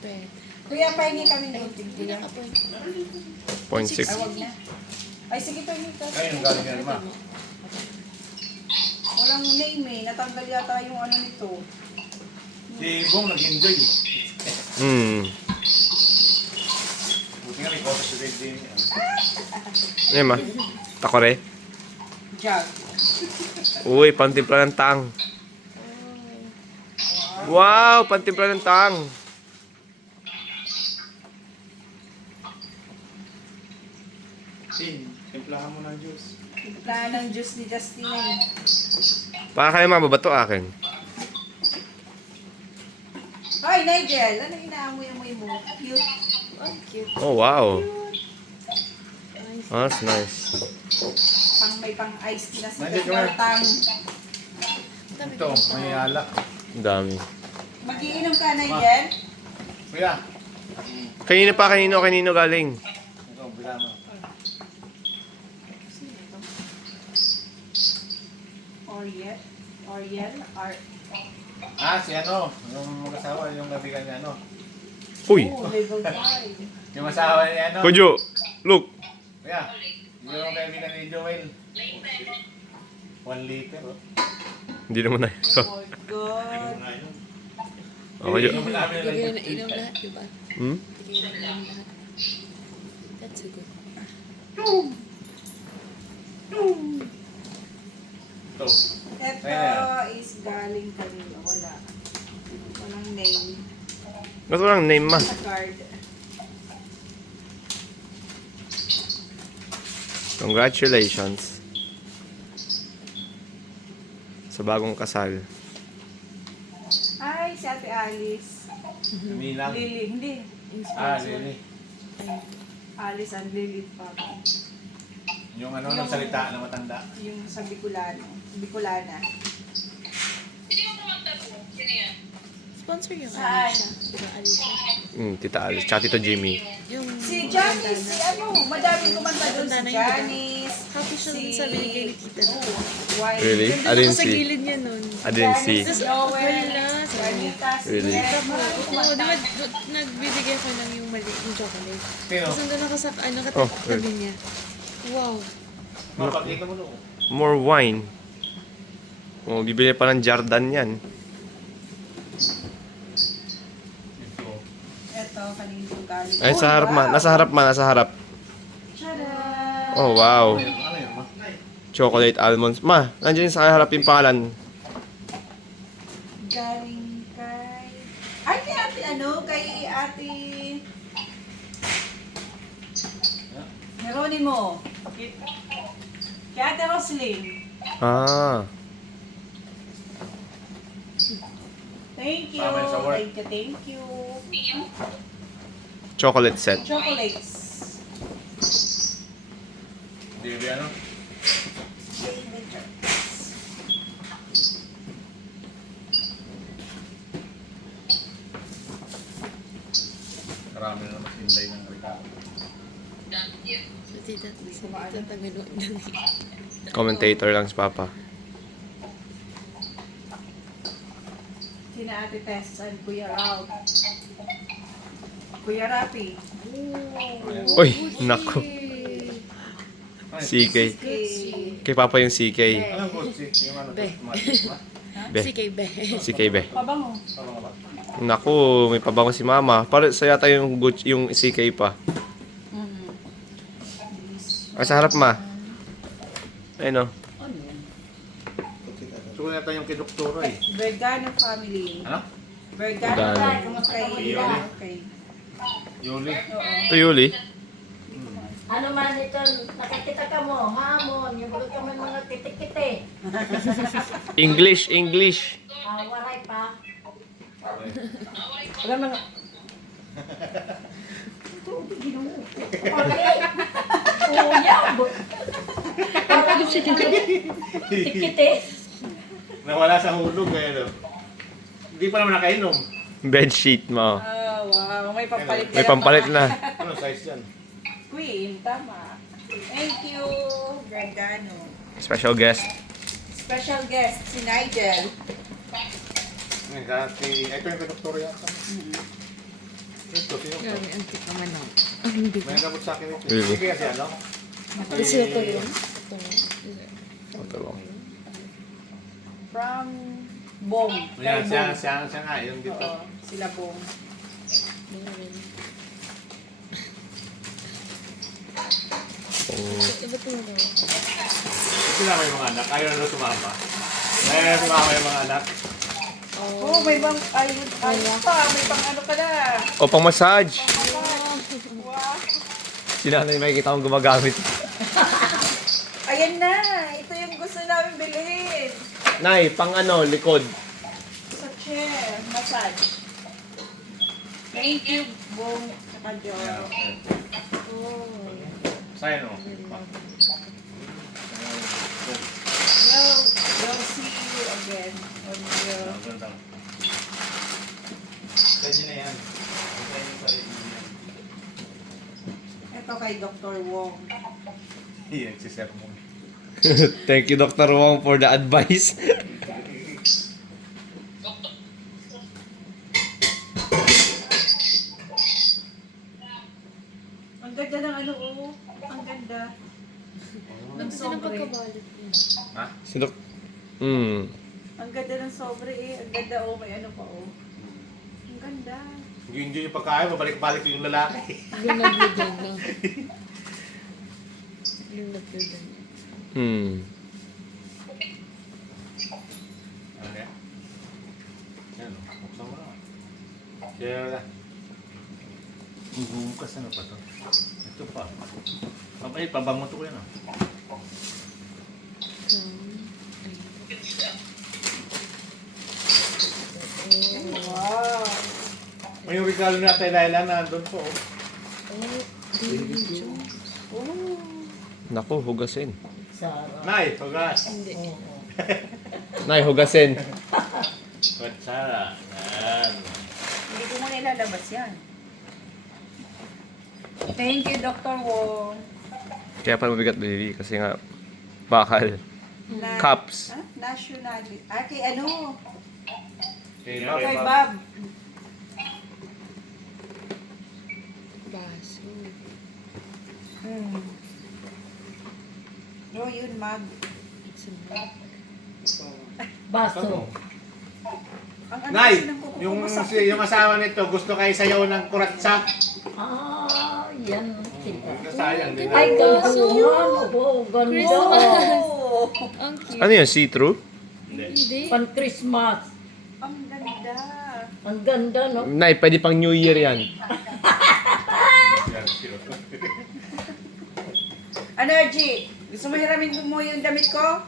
Bet. Kuya, pahingi kami ng Hindi kuya. naka-point. 0.6. Ay, wag na. Ay, sige, pahingi ka. Ayun, galing ka naman. Walang name eh. Natanggal yata yung ano nito. Si Bong nag-enjoy. Buti nga may kotas si Dave din. Ano ma? Takore? Jug. Uy, pantimpla ng tang. Wow, pantimpla ng tang. Sin, templahan mo ng juice. Timplahan ng juice ni Justina eh. Para kayo mababato akin. Hoy, Nigel! Ano inaamoy-amoy mo? Cute. Oh, cute. Oh, wow. Nice. Oh, that's nice. May pang iced tea na si Nigel, Tang. Dami Ito, ko may alak. Ang dami. Magiinom ka, Nigel? Kuya. Kanino pa? Kanino galing? Ito, bila mo. Oriel? Ah, si ano, yung mag-asawa, yung nabigan niya ano. Uy! Oh, level 5. Yung asawa niya ano. Kojo! Look! Kuya, yung kaibigan ni Joel. 1 liter, oh. Hindi naman na. So, Oh my God. oh, Kojo. Bigay na inom lahat, diba? Hmm? Bigay na inom lahat. That's so good. Ito. Ito is galing kanina. Walang name. Ba't walang name ma? Sa card. Congratulations. Sa bagong kasal. Ay, si Ate Alice. Minang. Lily. Hindi. Ah, Lily. Alice and Lily pa. Yung ano, ng salita na matanda. Yung sa Bicolana. Sponsor yung Saan? Alicia. Diba, Alicia? Tita Alice. Tsaka Tito Jimmy. Yung Si Janice, si ano, madaming kumanta doon. Si Matanda na yun, Janice. happy siya dun sa binigay ni Tita. Why? Really? Nandun I didn't ako sa see. gilid niya nun. I didn't see. Tapos, Noel, wala. Juanita, si Really? Beth, Oo, maraming di kumanta. ba, nagbibigay ko lang yung mali, yung chocolate. Pero, Tapos nandun ako sa, Oh, katabi niya. Wow. mapakita mo noon. More wine. Oh, bibili pa ng Jordan yan. Ito. Ito, kanina yung galing. Ay, sa harap ma. Nasa harap ma. Nasa harap. Tada! Oh, wow. Ano yun, ma? Chocolate almonds. Ma, nandiyan sa harap yung pangalan. Galing kay... Ay, kay ate ano? Kay ate... Jeronimo. Kay ate Roslyn. Ah. Thank you. Tama yun sa work. Thank you. Chocolate set. Chocolates. Baby, ano? Karami na naman hinday ng regalo. So, tita, taganood lang. Commentator lang si Papa. Sina ate Tess and Kuya Ralph. Kuya Rapi. Uy, naku. Ano yun? CK. Kay Papa yung CK. Anong kutsi? Yung ano? Be. Be. Si kay Be. CK be. Pabango. Ano ba? Naku, may pabango si Mama. Para sa yata yung CK pa. Ay, sa harap ma. Ayun o. Gusto ko nata yung kay Doktora eh. Vergano family. Ano? Vergano. Vergano. Kay Yuli. Ito Yuli. Ano man ito, nakakita ka mo, hamon, yung gulo ka man mga kitik-kiti. English. Waray pa. Wala mga... Okay. Uyab. Parang kitik-kiti. Nawala sa hulog kaya no. Hindi pa naman nakainom. Bedsheet mo. Ah, wow. May pampalit May pampalit na. Ano size yan? Queen, tama. Thank you, Vergano. Special guest. Special guest, si Nigel. Ito yung kay Doktora yata. Ito, sino to? Grabe, antik naman ako. Ah, hindi May ba? nagabot sa akin ito. Really? Sige kasi ano? Kasi ito yun. Ito. Ito lang. From Bong. Yan, Kay Bong. siya nga, yung dito. Oo, sila Bong. Iba ito na. Sinama yung mga anak. Ayaw na daw sumama. Eh, sumama yung mga anak. Oh, may bang, ayun pa, may pang ano ka na. O, pang massage. Wow. Si nanay makikita kong gumagamit. Ayan na, ito yung gusto namin bilhin. Nay, pang ano, likod. Sa chair, massage. Thank you, Bong, saka Jor. Sa'yo, no? We'll see you again on your... Pwede na yan. Ito kay Dr. Wong. Hindi, nagsisermon. Thank you, Dr. Wong, for the advice. Ang ganda ng ano, oh. Ang ganda. Ang ganda ng pagkabalot niya. Ha? Si Doc... Hmm. Ang ganda ng sobre eh. Ang ganda, oh. May ano pa, oh. Ang ganda. Enjoy yung pagkain, mabalik-balik yung lalaki. Lunag-lugan na. Lunag-lugan. Hmm. Ano yan? Yan, no? Buksan mo na. Share na. Bukas ano pa to? Ito pa. Papay, pabango to ko yan, ah. Wow. May yung regalo na tayo Laila na doon po. Oh. Oh. Naku, hugasin. Sarap. Nay, hugas. Hindi. Nay, hugasin. Kutsara. Yan. Hindi ko muna ilalabas yan. Thank you, Dr. Wong. Kaya pala mabigat baby kasi nga bakal. Na, Cups. Ah, nationality. Ah, kay ano? Okay, Kay Bob. Baso. No, yun, Mag. It's a mug. Baso. Ang ano Nay, kasi ng kuko ko yung, masakit. yung asawa nito, gusto kayo sayaw ng kuratsa. Ah, yan. Sayang din. Ay, Baso. ganda. Oh, ganda. Christmas. Oh, Ang cute. Ano yan, see-through? Hindi. Pan Christmas. ang ganda. Ang ganda, no? Nay, pwede pang New Year yan. Ano, G? Gusto mo hiramin mo yung damit ko?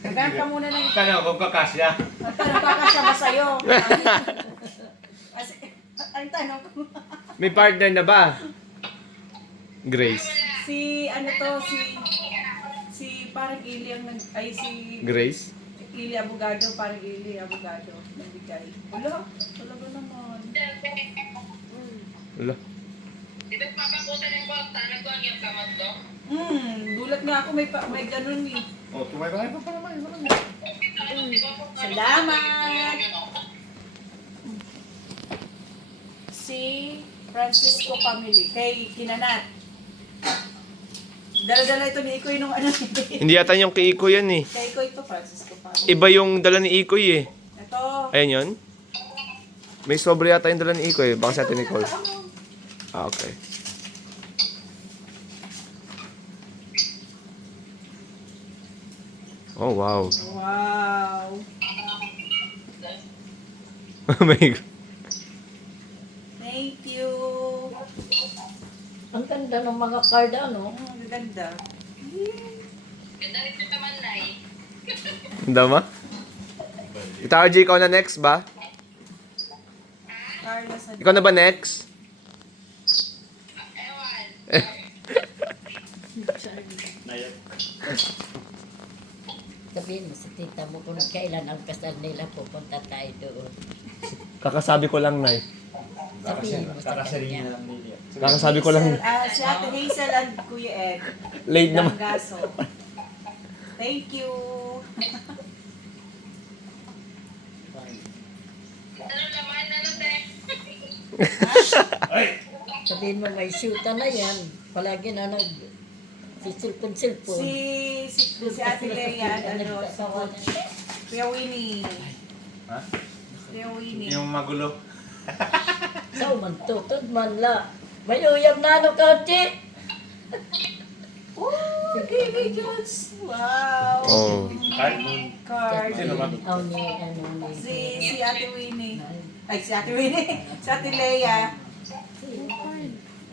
Naghanap ka muna ng... Tanong kung kakasya. Ang tanong pa kasya ba sa'yo? Kasi, ang tanong ko... May partner na ba? Grace. Si, ano to, si parang Ili ang nag... Ay, si... Grace? Ili Abogado, parang Ili Abogado. Nagbigay. Wala, talaga naman. Wala. Gulat nga ako, may ganun eh. Oh, tumay-tumay pa naman. Salamat! Si Francisco family, kay Kinanat. Dala-dala ito ni Ikoy nung ano. Hindi yata yung kay Ikoy yan eh. Kay Ikoy ito, Francisco family. Iba yung dala ni Ikoy eh. Ito. Ayan yun. May sobre yata yung dala ni Ikoy. Baka sa atin Nicole. Ah, okay. Oh, wow. Wow. My God. Thank you. Ang ganda ng mga card, ano? Ang ganda. Handa ma? Ito RJ, ikaw na next ba? Carla sa... Ikaw na ba next? Sabihin mo sa tita mo kung kailan ang kasal nila, pupunta tayo doon. Kakasabi ko lang, Nay. Sabihin mo sa kanya. Kakasabi ko lang. Si Ate Hazel and Kuya Ed. Late naman. Langgaso. Thank you. Ay! Sabihin mo may shoota na yan. Palagi na silpon-silpon. Si Ate Lea, ano, si Kuya Winnie. Ha? Kuya Winnie. Yung magulo. So, man tutod man la. May uyab na ano kachi. Oh, Davy Jones. Wow. Oh. Card? Card. Sino ba? Oh, ni. Si Ate Winnie. Ay, si Ate Winnie. Si Ate Lea.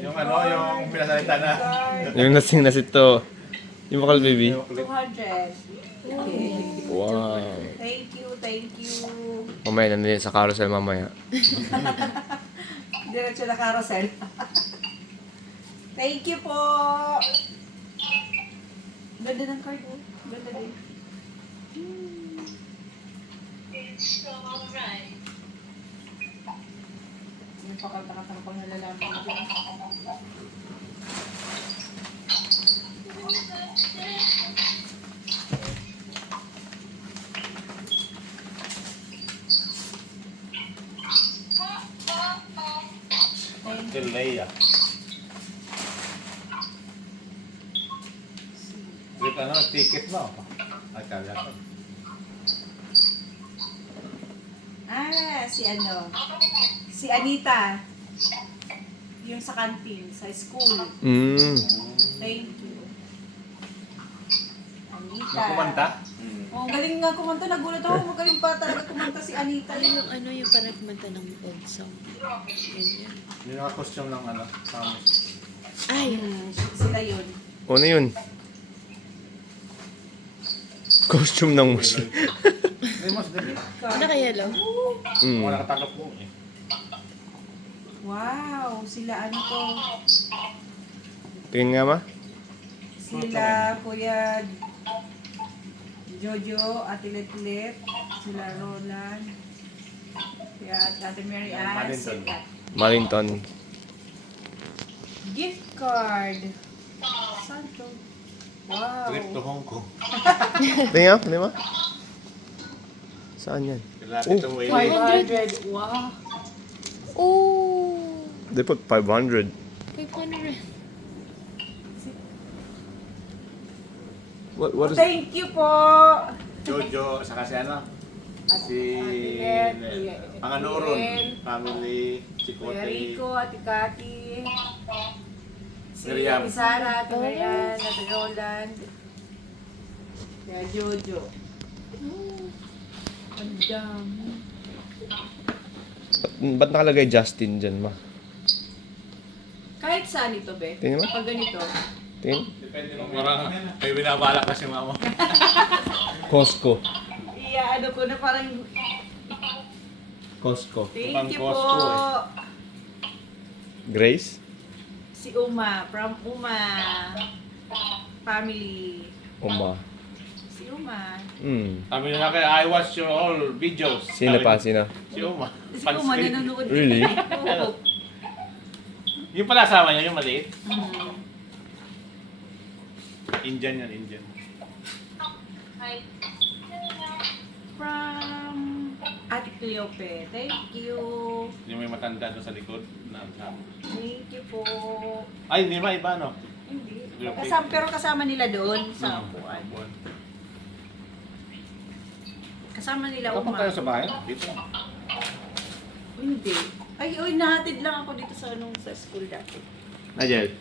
Yung ano, yung pinasalita na. Card. Yung nasing na to. Yung bakal baby. 200. Okay. Wow. Thank you, thank you. Mamaya na sa carousel mamaya. Diretso na carousel. Thank you po. Ganda ng card mo. Ganda din. May pakanta-kanta pang nalalaman mo dyan. Thank you. Leia. Trip ano, ticket mo. Ay, kala ko. Si ano? Si Anita. Yung sa canteen, sa school. Thank you. Anita. Yung kumanta? Oh, galing nga kumanta. Nagulat ako. Magaling pa talaga kumanta si Anita. Yung ano yung parang kumanta ng old song. Ganyan. Yung naka-costume ng ano, Samus. Ay, Sila yun. Ano yun? Costume ng Muslim. Hindi mas dali. ano kaya lang? Mm. Wala nakatanggap po eh. Wow, sila ano to? Tingin nga ma? Sila Kuya Jojo, Ate Letlet, sila Roland, Kuya Ate Mary Ann, Malinton. sila. Malinton. Gift card. Saan to? Wow. Trip to Hong Kong. Tingin nga? Tingin ma? Saan yan? Kailangan itong way. 500. Wow. Oh! They put 500. 500. What is Thank you po. Jojo, saka si ano? Si Ate Panganuron, Len, family, Kuya Chikote. Rico, Ate Cathy, si Miriam. Ate Sara, Ate Marian, Ate Roland, Kuya Jojo. Ang dami. Ba't nakalagay Justin dyan ma? Kahit saan ito, be? Tingin mo? Pag ganito. Tingin? Depende kung parang may binabalak na si mama. Costco. Iya, ano ko na parang, Costco. thank Pang you Costco, po. Grace? Si Uma, from Uma family. Uma. Si Uma. Sabi niya kay I watch your all videos. Sino Sabi pa? niya, Sino? Si Uma. Si Uma Fans nanonood din. Really? Oo. Yung pala asama niya, yung maliit. Mm. Indian yan, Indian. From Ate Cleope. Thank you. Yung may matanda doon sa likod. Thank you po. Ay, hindi ba? Iba, no? Hindi. Cleope. Pero kasama nila doon sa upuan. Upuan. Kasama nila Kapag Uma. kayo sa bahay? Dito. Hindi. Ay, oy, nahatid lang ako dito sa sa school dati. Ajel.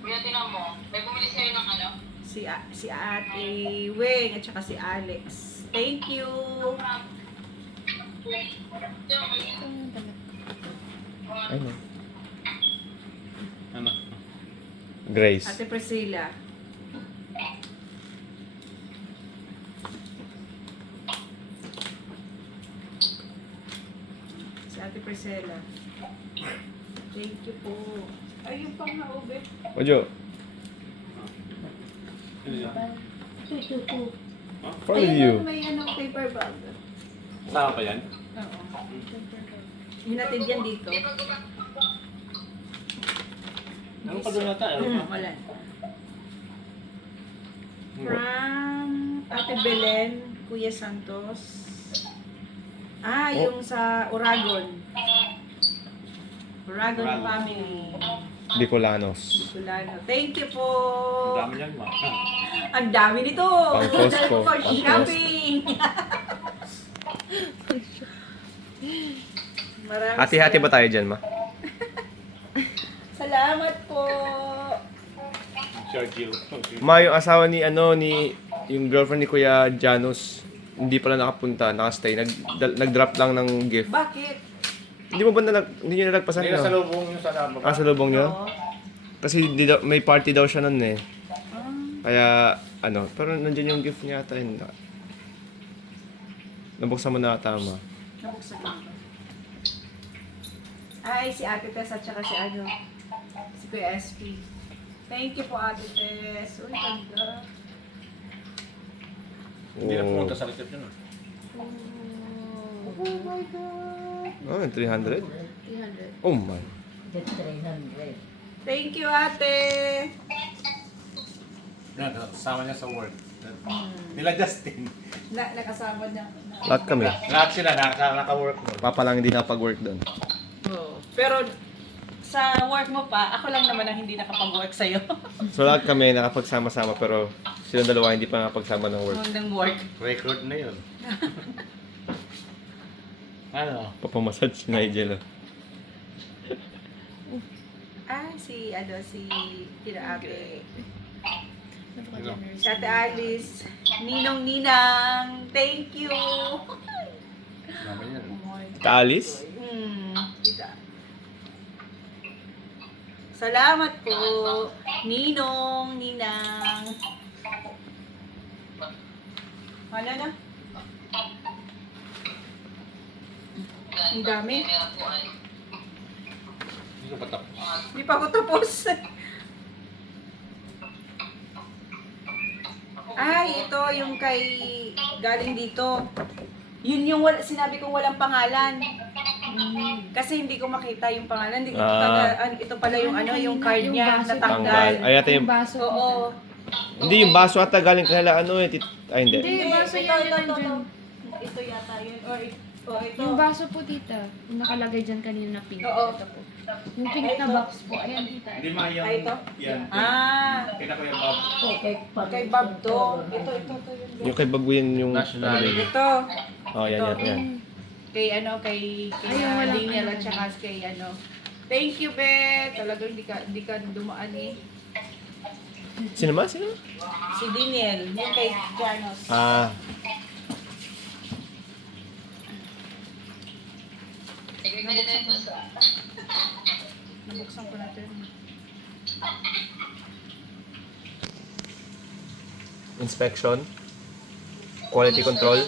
Kuya, tinan mo. May bumili sa'yo ng ano? Si Ate Weng at saka si Alex. Thank you. Ano? Ano? Grace. Ate Priscilla. Si Ate Priscilla. Thank you po. Ay, yung pang naube. Ojo. Ano yan? Ito. For Ayun, you. may ano, paper bag. Sama pa yan? Oo. Hinatid yan dito. Ano pa doon nata? Ano pa? Wala. From Ate Belen, Kuya Santos. Oh. Yung sa Oragon. Dragon family. Bicolanos. Bicolano. Thank you po. Ang dami yan, ma. Ang dami nito. Pang Costco. For Pang shopping. Maraming Hati-hati ba tayo dyan, ma? Salamat po. Sergio. Ma, yung asawa ni, yung girlfriend ni Kuya Janus, hindi pala nakapunta, nakastay. Nag-drop lang ng gift. Bakit? Hindi mo ba hindi nyo nalagpasan Hindi na sa yun? lubong yung sa baba. Ah, sa lubong nyo? Oo. Kasi may party daw siya nun eh. Ah, Kaya, pero nandiyan yung gift niya ata. Nabuksan mo na ata, ma. nabuksan ko ba? Ay, si Ate Tess at saka si si Kuya SP. Thank you po, Ate Tess. Uy, ganda. Hindi na pumunta sa reception. Oh my God. Oh, 300? 300. Oh my. The 300. Thank you, Ate. Sama niya sa work. Nila Justin. Nakasama niya. Lahat kami. Lahat sila naka-work mo. Papa lang hindi nakapag-work doon. Oo. Pero sa work mo pa, ako lang naman ang hindi nakapag-work sa'yo. So lahat kami nakapagsama-sama pero silang dalawa hindi pa nakapagsama ng work. Huwag ng work. Record na yun. Ano? Papamassage si Nigel. Ah, si Tira Ate. Napaka-generous. Si Ate Alice. Ninong Ninang. Thank you. Naman yan. Tita Alice? Tita. Salamat po. Ninong Ninang. Ano na? Ang dami. Hindi ko pa tapos. Hindi pa ako tapos. Ay, ito yung galing dito. Yun yung sinabi kong walang pangalan. Kasi hindi ko makita yung pangalan. Hindi ko ito pala yung yung card Yung niya baso. natanggal. Ay, ate, Yung baso. Oo. hindi yung baso ata galing kanila ay hindi. Hindi, baso yan yun nandyan. Ito yata yun. Or ito. Yung baso po, tita. Yung nakalagay dyan kanina na pink. Oo. Ito po. Yung pink na box po. Ayan, tita. Hindi ma yung... Ay, ito? Yan. Ah. Kita ko yung Bob. Kay Bob to. Ito yun. Yung kay Babu yung National. Ito. Oh, yan. Kay Ayun, wala Daniel ka. at saka kay Thank you, Beth. Talagang hindi ka dumaan eh. Sino ba? Sino? Si Daniel, yung kay Janos. Ah, Nabuksan ko natin. inspection. Quality control.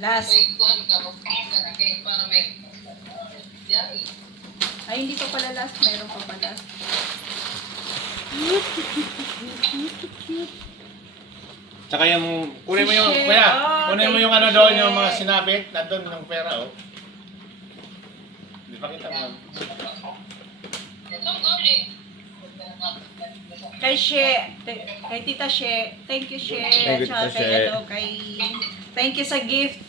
Last. Ay, hindi pa pala last. Mayroon pa pala. Tsaka yung... Kunin mo yung... Shit. Kuya, Oh, kunin mo yung thank you, doon, shit. yung mga sinabit. Nandun ng pera, oh. Hindi pa kita mo. Kay kay Tita She, thank you She, Thank you, tsaka Tita kay thank you sa gift.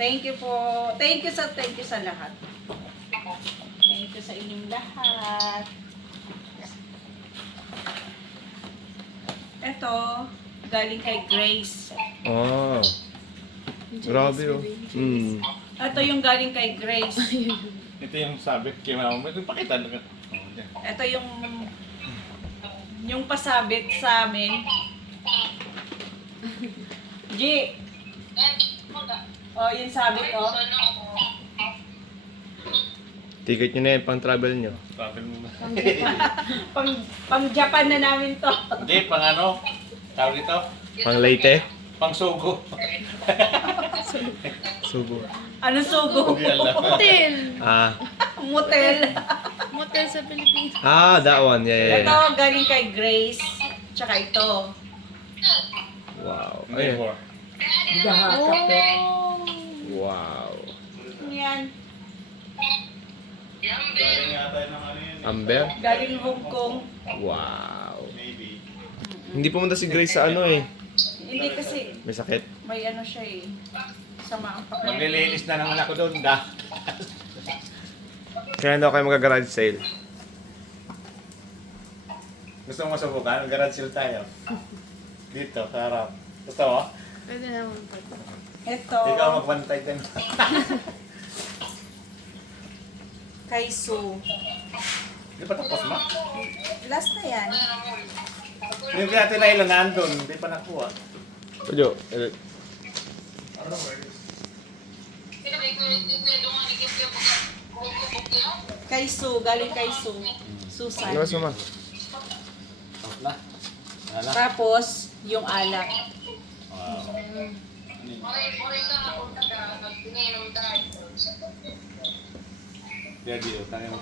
Thank you po. Thank you sa lahat. Thank you sa inyong lahat. Ito, galing kay Grace. Oh, grabe oh. Ito yung galing kay Grace. Ito yung sabit kay mama. Ito pakita lang. Ito yung pasabit sa amin. G. Oh, yung sabit oh. Ticket nyo na yan, pang travel nyo. Travel mo na. Pang Japan na namin to. Hindi, pang ano? Tawag ito? Pang Leyte. Pang Sogo. Subo. Ano sugo? Hindi alam. Motel. Ah, Motel. Motel sa Pilipinas. that one. Yeah. Ito galing kay Grace. Tsaka ito. Wow. Hindi Ayun. mo. Wow. Ano yan? Amber. Galing Hong Kong. Wow. Hindi pumunta si Grace sa ano eh. Hindi kasi May sakit. may ano siya eh. Sama ang pakiramdam. Maglilinis na naman ako doon, da. Kaya daw kayo mag-garage sale. Gusto mo masubukan? Garage sale tayo. Dito, sa harap. Gusto mo? Pwede naman po. Ito, Ikaw magbantay din. kay Sue. Di pa tapos mo? Last na yan. Yung kaya tinailan nandun, hindi pa nakuha. Ojo, Kay Sue, galing kay Sue. Susan. ano suma? Tapos na. Wala. Tapos, yung alak. Wow. Kaya di, utangin mo.